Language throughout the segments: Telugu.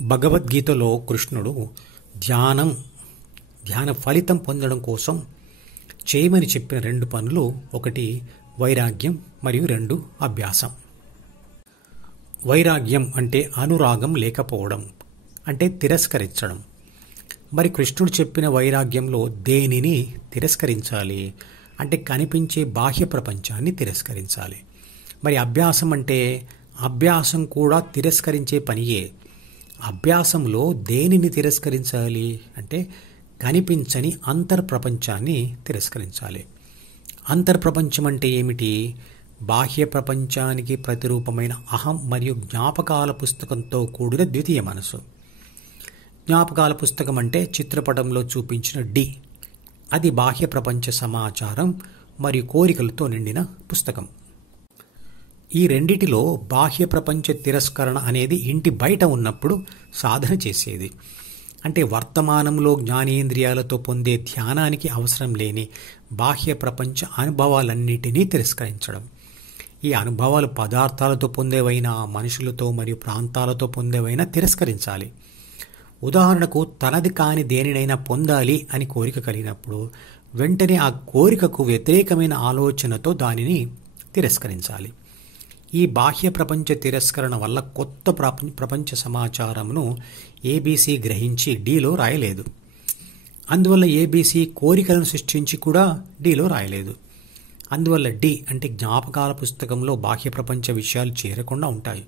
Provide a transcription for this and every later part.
భగవద్గీతలో కృష్ణుడు ధ్యాన ఫలితం పొందడం కోసం చేయమని చెప్పిన రెండు పనులు, ఒకటి వైరాగ్యం మరియు రెండు అభ్యాసం. వైరాగ్యం అంటే అనురాగం లేకపోవడం, అంటే తిరస్కరించడం. మరి కృష్ణుడు చెప్పిన వైరాగ్యంలో దేనిని తిరస్కరించాలి అంటే కనిపించే బాహ్య ప్రపంచాన్ని తిరస్కరించాలి. మరి అభ్యాసం అంటే అభ్యాసం కూడా తిరస్కరించే పనియే. అభ్యాసంలో దేనిని తిరస్కరించాలి అంటే కనిపించని అంతర్ప్రపంచాన్ని తిరస్కరించాలి. అంతర్ప్రపంచం అంటే ఏమిటి? బాహ్య ప్రపంచానికి ప్రతిరూపమైన అహం మరియు జ్ఞాపకాల పుస్తకంతో కూడిన ద్వితీయ మనసు. జ్ఞాపకాల పుస్తకం అంటే చిత్రపటంలో చూపించిన డి, అది బాహ్య ప్రపంచ సమాచారం మరియు కోరికలతో నిండిన పుస్తకం. ఈ రెండిటిలో బాహ్య ప్రపంచ తిరస్కరణ అనేది ఇంటి బయట ఉన్నప్పుడు సాధన చేసేది. అంటే వర్తమానంలో జ్ఞానేంద్రియాలతో పొందే ధ్యానానికి అవసరం లేని బాహ్య ప్రపంచ అనుభవాలన్నిటినీ తిరస్కరించడం. ఈ అనుభవాలు పదార్థాలతో పొందేవైనా, మనుషులతో మరియు ప్రాంతాలతో పొందేవైనా తిరస్కరించాలి. ఉదాహరణకు, తనది కాని దేనినైనా పొందాలి అని కోరిక కలిగినప్పుడు వెంటనే ఆ కోరికకు వ్యతిరేకమైన ఆలోచనతో దానిని తిరస్కరించాలి. ఈ బాహ్య ప్రపంచ తిరస్కరణ వల్ల కొత్త ప్రపంచ సమాచారమును ఏబీసీ గ్రహించి డీలో రాయలేదు. అందువల్ల ఏబీసీ కోరికలను సృష్టించి కూడా డీలో రాయలేదు. అందువల్ల డి అంటే జ్ఞాపకాల పుస్తకంలో బాహ్య ప్రపంచ విషయాలు చేరకుండా ఉంటాయి.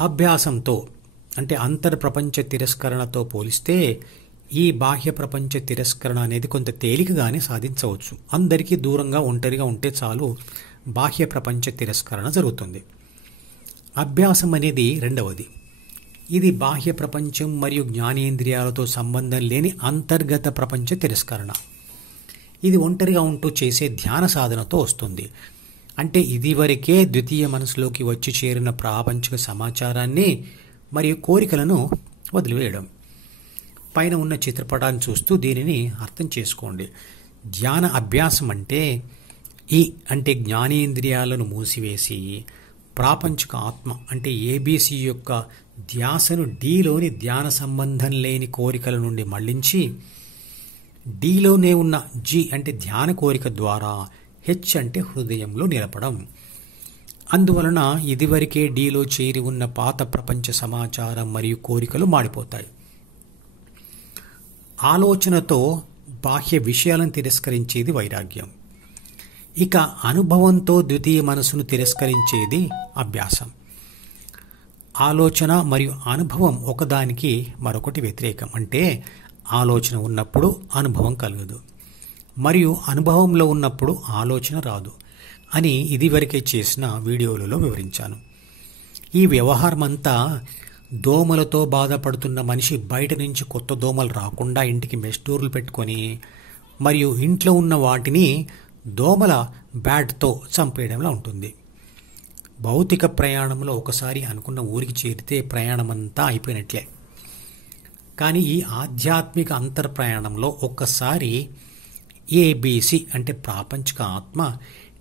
అభ్యాసంతో అంటే అంతర్ప్రపంచ తిరస్కరణతో పోలిస్తే ఈ బాహ్య ప్రపంచ తిరస్కరణ అనేది కొంత తేలికగానే సాధించవచ్చు. అందరికీ దూరంగా ఒంటరిగా ఉంటే చాలు, బాహ్య ప్రపంచ తిరస్కరణ జరుగుతుంది. అభ్యాసం అనేది రెండవది. ఇది బాహ్య ప్రపంచం మరియు జ్ఞానేంద్రియాలతో సంబంధం లేని అంతర్గత ప్రపంచ తిరస్కరణ. ఇది ఒంటరిగా ఉంటూ చేసే ధ్యాన సాధనతో వస్తుంది. అంటే ఇదివరకే ద్వితీయ మనసులోకి వచ్చి చేరిన ప్రాపంచిక సమాచారాన్ని మరియు కోరికలను వదిలివేయడం. పైన ఉన్న చిత్రపటాన్ని చూస్తూ దీనిని అర్థం చేసుకోండి. ధ్యాన అభ్యాసం అంటే ఈ అంటే జ్ఞానేంద్రియాలను మూసివేసి ప్రాపంచిక ఆత్మ అంటే ఏబీసీ యొక్క ధ్యాసను డీలోని ధ్యాన సంబంధం లేని కోరికల నుండి మళ్లించి డీలోనే ఉన్న జి అంటే ధ్యాన కోరిక ద్వారా హెచ్ అంటే హృదయంలో నిలపడం. అందువలన ఇదివరకే డీలో చేరి ఉన్న పాత ప్రపంచ సమాచారం మరియు కోరికలు మాడిపోతాయి. ఆలోచనతో బాహ్య విషయాలను తిరస్కరించేది వైరాగ్యం. ఇక అనుభవంతో ద్వితీయ మనసును తిరస్కరించేది అభ్యాసం. ఆలోచన మరియు అనుభవం ఒకదానికి మరొకటి వ్యతిరేకం. అంటే ఆలోచన ఉన్నప్పుడు అనుభవం కలగదు, మరియు అనుభవంలో ఉన్నప్పుడు ఆలోచన రాదు అని ఇదివరకే చేసిన వీడియోలలో వివరించాను. ఈ వ్యవహారం అంతా దోమలతో బాధపడుతున్న మనిషి బయట నుంచి కొత్త దోమలు రాకుండా ఇంటికి మెస్టూర్లు పెట్టుకొని మరియు ఇంట్లో ఉన్న వాటిని దోమల బ్యాట్తో చంపేయడంలా ఉంటుంది. భౌతిక ప్రయాణంలో ఒకసారి అనుకున్న ఊరికి చేరితే ప్రయాణమంతా అయిపోయినట్లే. కానీ ఈ ఆధ్యాత్మిక అంతర్ప్రయాణంలో ఒక్కసారి ఏబీసీ అంటే ప్రాపంచిక ఆత్మ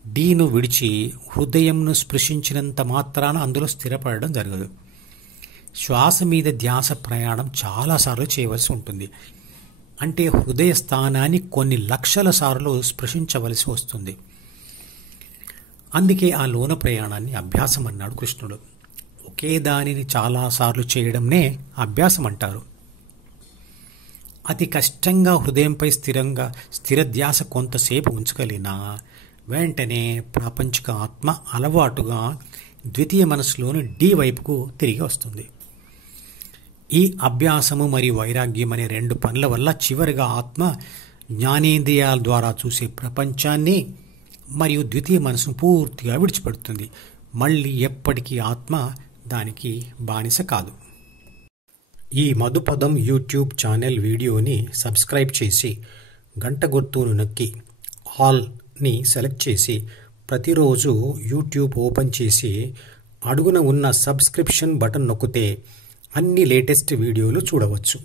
డీను విడిచి హృదయంను స్పృశించినంత మాత్రాన అందులో స్థిరపడడం జరగదు. శ్వాస మీద ధ్యాస ప్రయాణం చాలాసార్లు చేయవలసి ఉంటుంది. అంటే హృదయ స్థానాన్ని కొన్ని లక్షల సార్లు స్పృశించవలసి వస్తుంది. అందుకే ఆ లోన ప్రయాణాన్ని అభ్యాసం అన్నాడు కృష్ణుడు. ఒకే దానిని చాలాసార్లు చేయడంనే అభ్యాసం అంటారు. అతి కష్టంగా హృదయంపై స్థిర ధ్యాస కొంతసేపు ఉంచగలిగినా వెంటనే ప్రాపంచిక ఆత్మ అలవాటుగా ద్వితీయ మనసులోని డి వైపుకు తిరిగి వస్తుంది. ఈ అభ్యాసము మరియు వైరాగ్యం అనే రెండు పనుల వల్ల చివరిగా ఆత్మ జ్ఞానేంద్రియాల ద్వారా చూసే ప్రపంచాన్ని మరియు ద్వితీయ మనసును పూర్తిగా విడిచిపెడుతుంది. మళ్ళీ ఎప్పటికీ ఆత్మ దానికి బానిస కాదు. ఈ మధుపదం యూట్యూబ్ ఛానల్ వీడియోని సబ్స్క్రైబ్ చేసి గంట గుర్తును నొక్కి ఆల్ని సెలెక్ట్ చేసి ప్రతిరోజు యూట్యూబ్ ఓపెన్ చేసి అడుగున ఉన్న సబ్స్క్రిప్షన్ బటన్ నొక్కితే అన్ని లేటెస్ట్ వీడియోలు చూడవచ్చు.